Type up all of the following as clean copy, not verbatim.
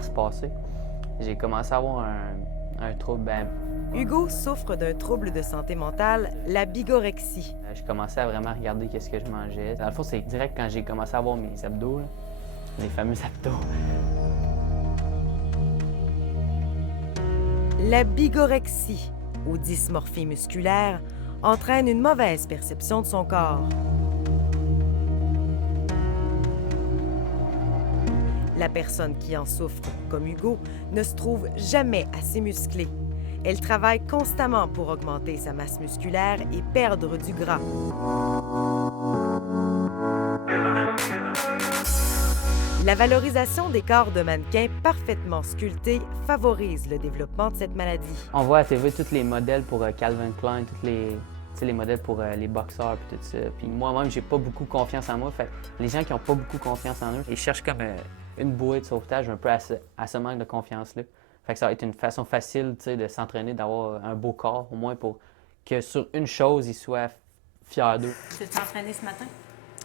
mars passé, j'ai commencé à avoir un trouble. Hugo souffre d'un trouble de santé mentale, la bigorexie. Je commençais à vraiment regarder qu'est-ce que je mangeais. Dans le fond, c'est direct quand j'ai commencé à avoir mes abdos, là, les fameux abdos. La bigorexie, ou dysmorphie musculaire, entraîne une mauvaise perception de son corps. La personne qui en souffre, comme Hugo, ne se trouve jamais assez musclée. Elle travaille constamment pour augmenter sa masse musculaire et perdre du gras. La valorisation des corps de mannequins parfaitement sculptés favorise le développement de cette maladie. On voit à TV tous les modèles pour Calvin Klein, les modèles pour les boxeurs et tout ça. Puis moi-même, j'ai pas beaucoup confiance en moi. Fait que les gens qui ont pas beaucoup confiance en eux, ils cherchent comme une bouée de sauvetage un peu à ce manque de confiance-là. Fait que ça va être une façon facile de s'entraîner, d'avoir un beau corps, au moins pour que sur une chose, ils soient fiers d'eux. Tu t'es entraîné ce matin?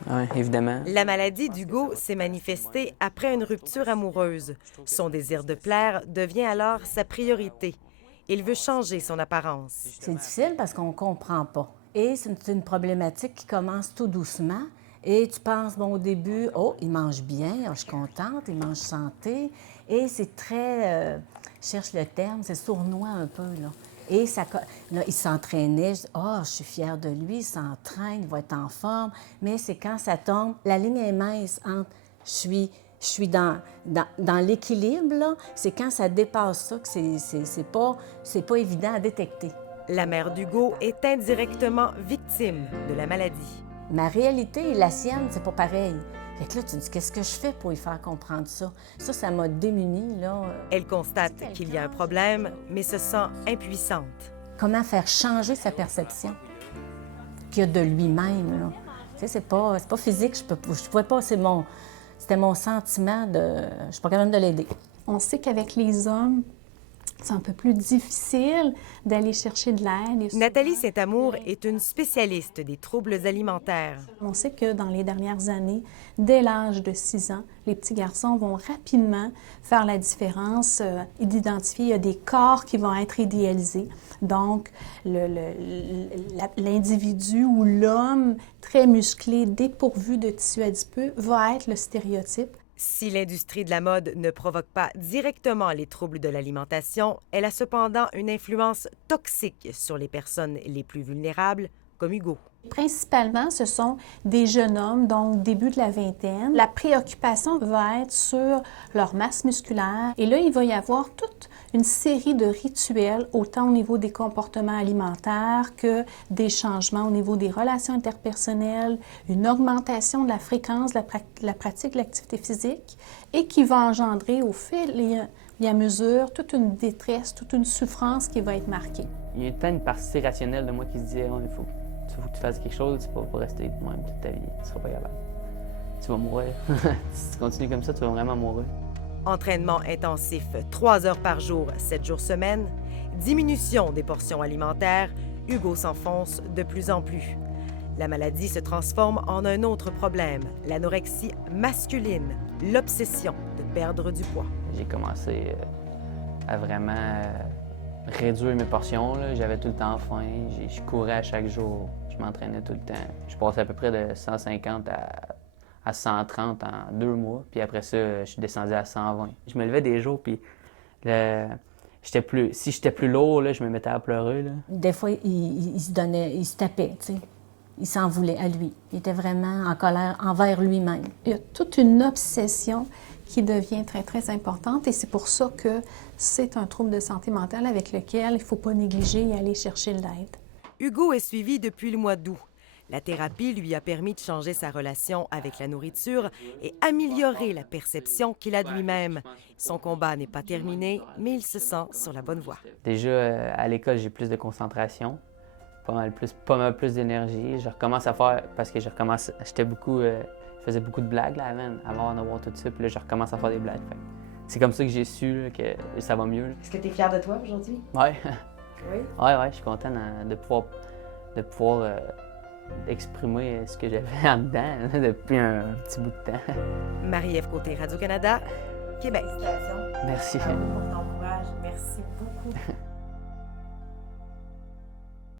Oui, évidemment. La maladie d'Hugo s'est manifestée après une rupture amoureuse. Son désir de plaire devient alors sa priorité. Il veut changer son apparence. C'est difficile parce qu'on ne comprend pas. Et c'est une problématique qui commence tout doucement. Et tu penses, bon, au début, oh, il mange bien, oh, je suis contente, il mange santé. Et c'est très, je cherche le terme, c'est sournois un peu, là. Et ça, là, il s'entraînait, je dis, oh, je suis fière de lui, il s'entraîne, il va être en forme. Mais c'est quand ça tombe, la ligne est mince entre je suis dans l'équilibre, là. C'est quand ça dépasse ça que c'est pas évident à détecter. La mère d'Hugo est indirectement victime de la maladie. Ma réalité et la sienne, c'est pas pareil. Fait que là, tu te dis, qu'est-ce que je fais pour lui faire comprendre ça? Ça m'a démunie, là. Elle constate qu'il y a un problème, mais se sent impuissante. Comment faire changer sa perception qu'il a de lui-même, là? Tu sais, c'est pas physique, je pouvais pas, c'était mon sentiment de... Je suis pas capable de l'aider. On sait qu'avec les hommes, c'est un peu plus difficile d'aller chercher de l'aide. Nathalie Saint-Amour est une spécialiste des troubles alimentaires. On sait que dans les dernières années, dès l'âge de 6 ans, les petits garçons vont rapidement faire la différence et d'identifier, il y a des corps qui vont être idéalisés. Donc, l'individu ou l'homme très musclé, dépourvu de tissu adipeux, va être le stéréotype. Si l'industrie de la mode ne provoque pas directement les troubles de l'alimentation, elle a cependant une influence toxique sur les personnes les plus vulnérables, comme Hugo. Principalement, ce sont des jeunes hommes, donc début de la vingtaine. La préoccupation va être sur leur masse musculaire. Et là, il va y avoir toute une série de rituels, autant au niveau des comportements alimentaires que des changements au niveau des relations interpersonnelles, une augmentation de la fréquence de la pratique de l'activité physique et qui va engendrer au fil et à mesure toute une détresse, toute une souffrance qui va être marquée. Il y a peut-être une partie rationnelle de moi qui se disait il faut que tu fasses quelque chose, tu ne vas pas rester de même toute ta vie, tu ne seras pas capable. Tu vas mourir. Si tu continues comme ça, tu vas vraiment mourir. Entraînement intensif 3 heures par jour, 7 jours semaine, diminution des portions alimentaires, Hugo s'enfonce de plus en plus. La maladie se transforme en un autre problème, l'anorexie masculine, l'obsession de perdre du poids. J'ai commencé à vraiment réduire mes portions. J'avais tout le temps faim, je courais à chaque jour, je m'entraînais tout le temps. Je passais à peu près de 150 à 130 en 2 mois, puis après ça, je suis descendu à 120. Je me levais des jours, puis si j'étais plus lourd, là, je me mettais à pleurer. Là. Des fois, il se tapait, tu sais. Il s'en voulait à lui. Il était vraiment en colère envers lui-même. Il y a toute une obsession qui devient très, très importante et c'est pour ça que c'est un trouble de santé mentale avec lequel il ne faut pas négliger et aller chercher de l'aide. Hugo est suivi depuis le mois d'août. La thérapie lui a permis de changer sa relation avec la nourriture et améliorer la perception qu'il a de lui-même. Son combat n'est pas terminé, mais il se sent sur la bonne voie. Déjà, à l'école, j'ai plus de concentration, pas mal plus d'énergie. Je recommence à faire, parce que je faisais beaucoup de blagues là, avant d'en avoir tout ça, puis là, je recommence à faire des blagues. C'est comme ça que j'ai su là, que ça va mieux. Là. Est-ce que tu es fier de toi aujourd'hui? Oui. Oui? Oui, je suis content de pouvoir exprimer ce que j'avais en dedans depuis un petit bout de temps. Marie-Ève Côté, Radio-Canada, Québec. Félicitations. Merci. Bravo pour ton courage. Merci beaucoup.